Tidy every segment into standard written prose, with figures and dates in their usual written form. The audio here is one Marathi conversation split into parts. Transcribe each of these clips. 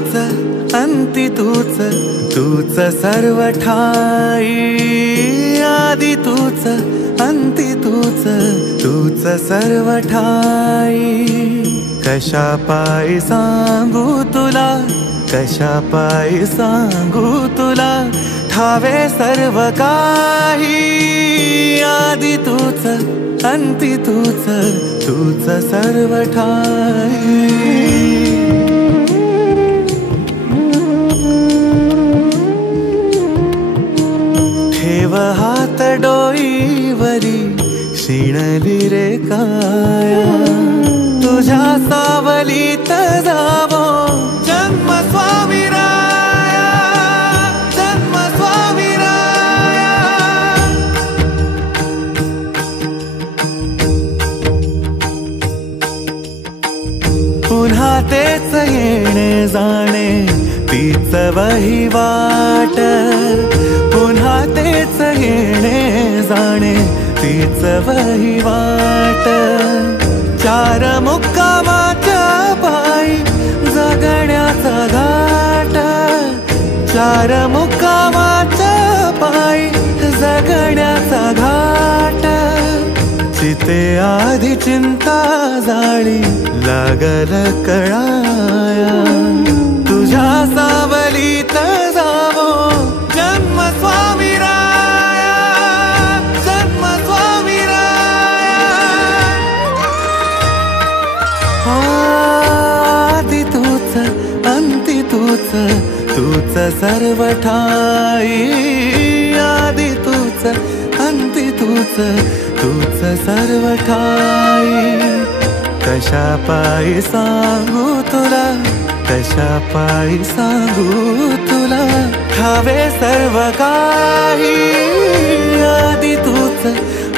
तूच अंती तूच, तूच सर्व ठाई. आदि तूच अंती तूच, तूच सर्व ठाई. कशा पायी सांगू तुला, कशा पायी सांगू तुला, ठावे सर्व काही. आदि तूच अंती तूच, तूच सर्व ठाई. ठेव हात डोईवरी, शिणली रे काया. तुझ्या सावलीत जावो जन्म स्वामीराया, जन्म स्वामीराया. पुन्हा तेच येणे जाणे, तीच वहिवाट. पुन्हा तेच येणे जाणे, तीच वहिवाट. चार मुक्कामाच्या पायी जगण्याचा घाट. चार मुक्कामाच्या पायी जगण्याचा घाट. चिते आधी चिंता जाळी लागल कळाया. तुझ्या सावलीत जावो जन्म स्वामीराया, जन्म स्वामीराया. आदि तूच अंती तूच, तूच सर्व ठाई. आदि तूच अंती तूच, तूच सर्व ठाई. कशा पायी सांगू तुला, कशा पायी सांगू तुला, ठावे सर्व काही. आदि तूच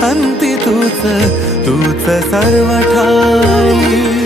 अंती तूच, तूच सर्व ठाई.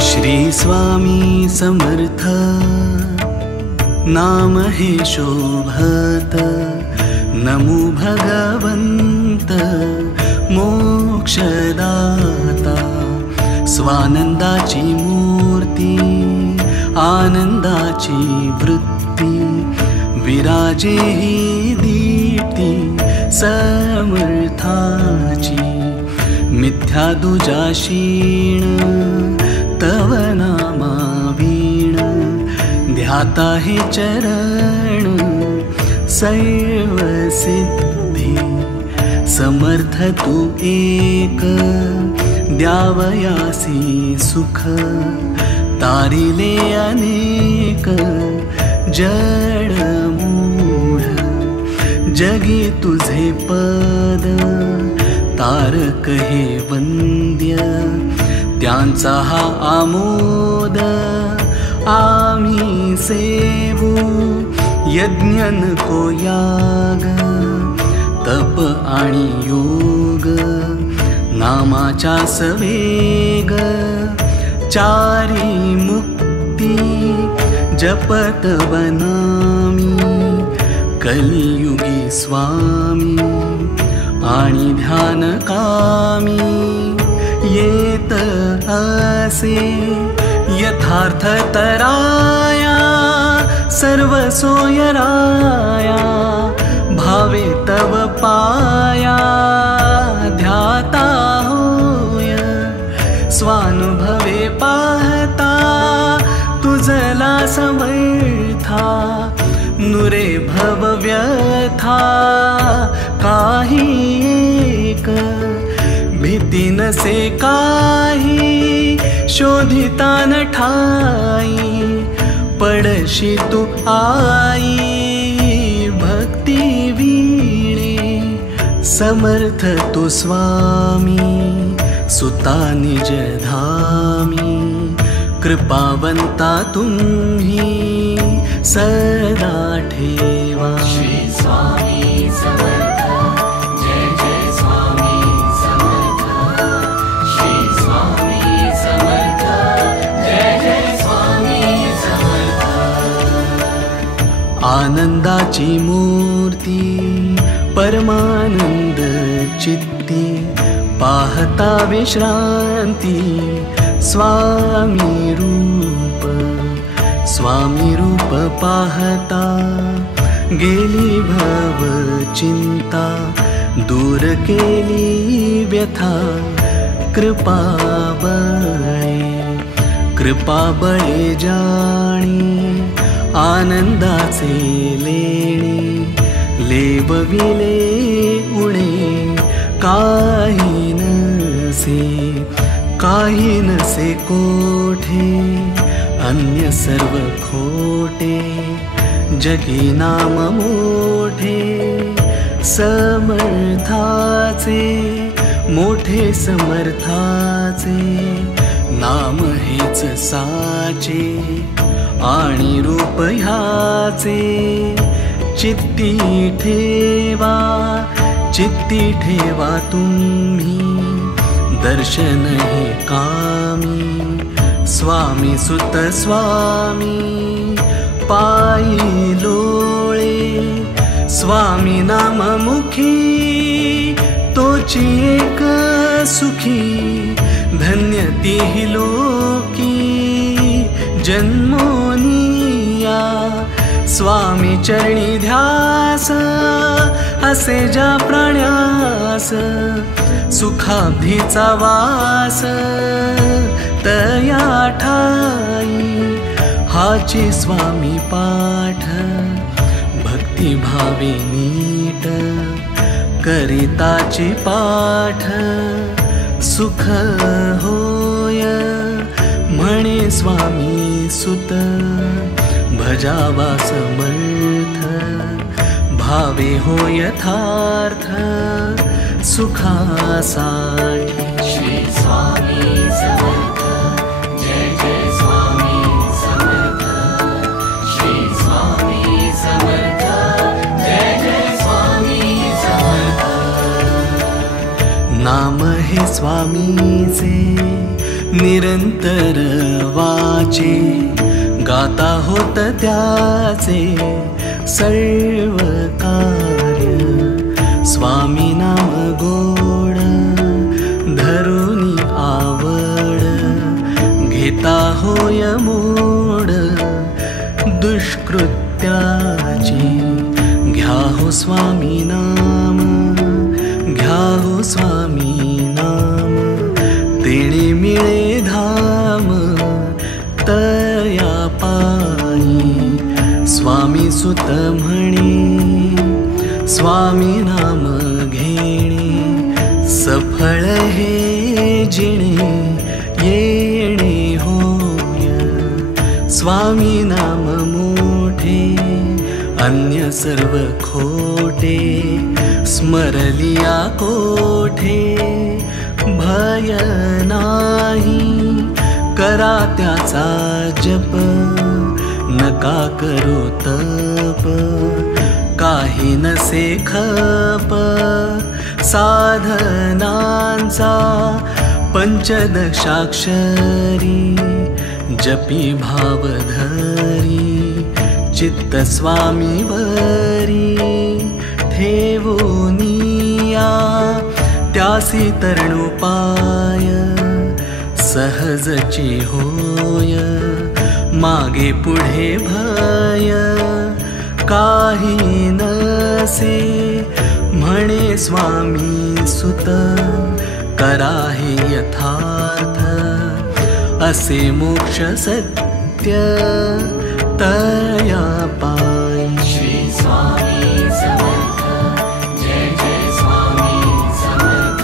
श्री स्वामी समर्थ नाम हे शोभत. नमो भगवंत मोक्षदाता. स्वानंदाची मूर्ती, आनंदाची वृत्ती. विराजे ही दीप्ती समर्थाची. मिथ्या दुजाशीण तव नामावीण. ध्याता हे चरण सर्व सिद्धी. समर्थ तू एक द्यावयासी सुख. तारिले अनेक जडमूढ. जगी तुझे पद तारक हे वंद्य. त्यांचा हा आमोद आम्ही सेवू. यज्ञ नको याग, तप आणि योग नामाच्या सवेग चारी मुक्ती जपत बनामी कलियुगी स्वामी आणि ध्यान कामी येत असे यथार्थ तराया सर्व सोयराया भावे तव पाया ध्याता होय स्वानुभवे पाहता तुझला समर्था नुरे भव व्यथा काही एक भीती नसे काही शोधिता न ठाई पडशी तू आई भक्ती वीणे समर्थ तू स्वामी सुता निज धामी कृपावंता तुम्ही सदा ठेवा श्री स्वामी समर्थ जय जय स्वामी समर्थ श्री स्वामी समर्थ जय जय स्वामी समर्थ आनंदाची मूर्ती परमानंद चित्ती पाहता विश्रांती स्वामी रूप पाहता गेली भव चिंता दूर केली व्यथा कृपा बळे जाणी आनंदाचे लेणे लेबविले उणे काही नसे कोठे अन्य सर्व खोटे जगी नाम मोठे समर्थाचे मोठे समर्थाचे नाम हेच साचे आणि रूप ह्याचे चित्ती ठेवा तुम्ही दर्शन हे कामी स्वामी सुत स्वामी पायी लोळे स्वामी नाम मुखी तोची एक सुखी धन्य तीही लोकी जन्मोनिया स्वामी चरणी ध्यास असे ज्या प्राण्यास सुखाब्धीचा वास तया ठाई हाची स्वामी पाठ भक्ती भावे नीट करिताची पाठ सुख होय म्हणे स्वामी सुत भजावा समर्थ भावे हो यथार्थ सुखासाठी श्री स्वामी समर्थ जय जय स्वामी समर्थ श्री स्वामी समर्थ जय जय स्वामी समर्थ नाम हे स्वामीचे निरंतर वाचे गाता होत त्याचे सर्व कार्य स्वामी नाम गोड धरुनी आवड घेता होय मोड दुष्कृत्याची घ्या हो स्वामी नाम घ्या हो स्वामी नाम तेणे मिळे धाम तया पायी स्वामी सुत म्हणे स्वामी नाम घेणे सफळ हे जिणे येणे होय स्वामी नाम मोठे अन्य सर्व खोटे स्मरलिया कोठे भय नाही करा त्याचा जप नका करू तप काही नसे खप साधनांचा पंचदशाक्षरी जपी भावधरी चित्त स्वामीवरी ठेवोनिया त्यासी तरणोपाय सहजची होय मागे पुढे भय काही नसे म्हणे स्वामी सुत करा हे यथार्थ असे मोक्ष सत्य तया पायी. श्री स्वामी समर्थ जय जय स्वामी समर्थ.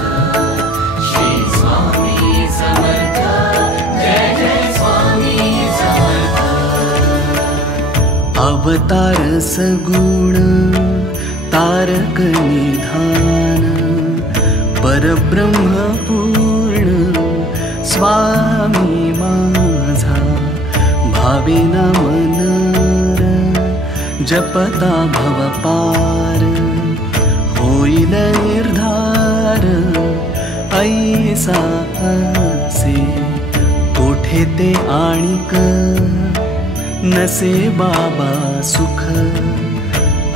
श्री स्वामी समर्थ जय जय स्वामी समर्थ. अवतार सगुण तारक निधान परब्रह्म पूर्ण स्वामी माझा भावेना मनर जपता भवपार होईल निर्धार ऐसा असे कोठे ते आणिक नसे बाबा सुख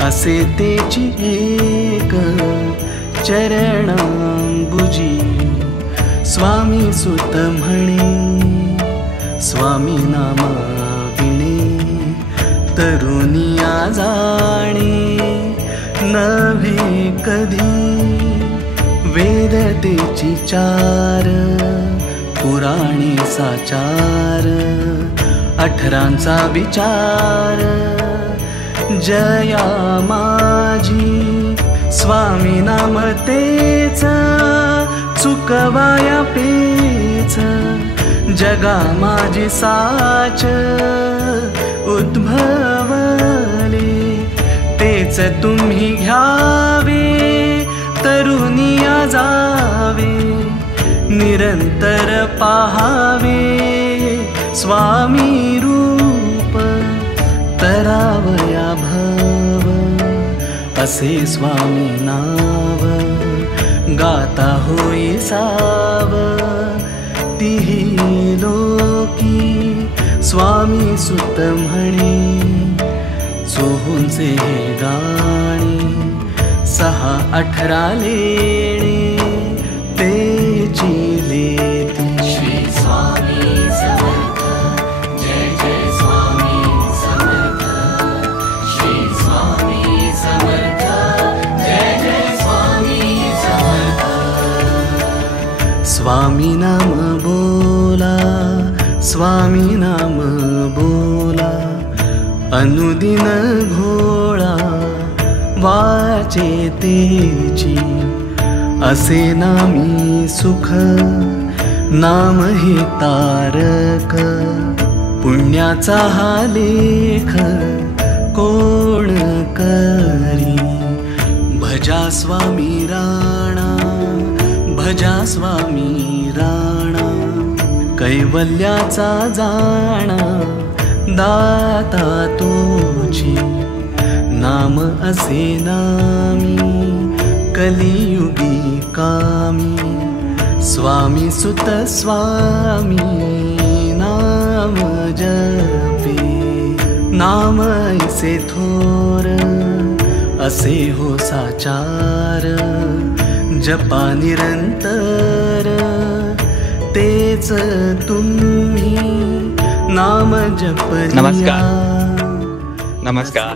असे तेची एक चरणांबुजी स्वामी सुत म्हणे स्वामी नामा विणे तरुनिया जाणे नव्हे कधी वेदतेची चार पुराणे साचार अठरांचा विचार जया माझी स्वामी नाम तेच चुकवाया पेच जगा माझी साच उद्भवले तेच तुम्ही घ्यावे तरुनिया जावे निरंतर पाहावे स्वामी रूप तरावया भव असे स्वामी नाव गाता होई साव तिही लोकी स्वामी सुत म्हणे चोहूंचे हे गाणे 6-18 लेणे तेची लेती. श्री स्वामी समर्थ जय जय स्वामी समर्थ. श्री स्वामी समर्थ जय जय स्वामी समर्थ. स्वामी नाम बोला स्वामी नाम बोला अनुदिन घोळा वाचे तेची असे नामी सुख नाम हे तारक पुण्याचा हा लेख कोण करी भजा स्वामी राणा भजा स्वामी राणा कैवल्याचा जाणा दाता तोची नाम असे नामी कलियुगी कामी स्वामी सुत स्वामी नाम जपे नाम ऐसे थोर असे हो साचार जपा निरंतर तेच तुम्ही नाम जपलिया. नमस्कार.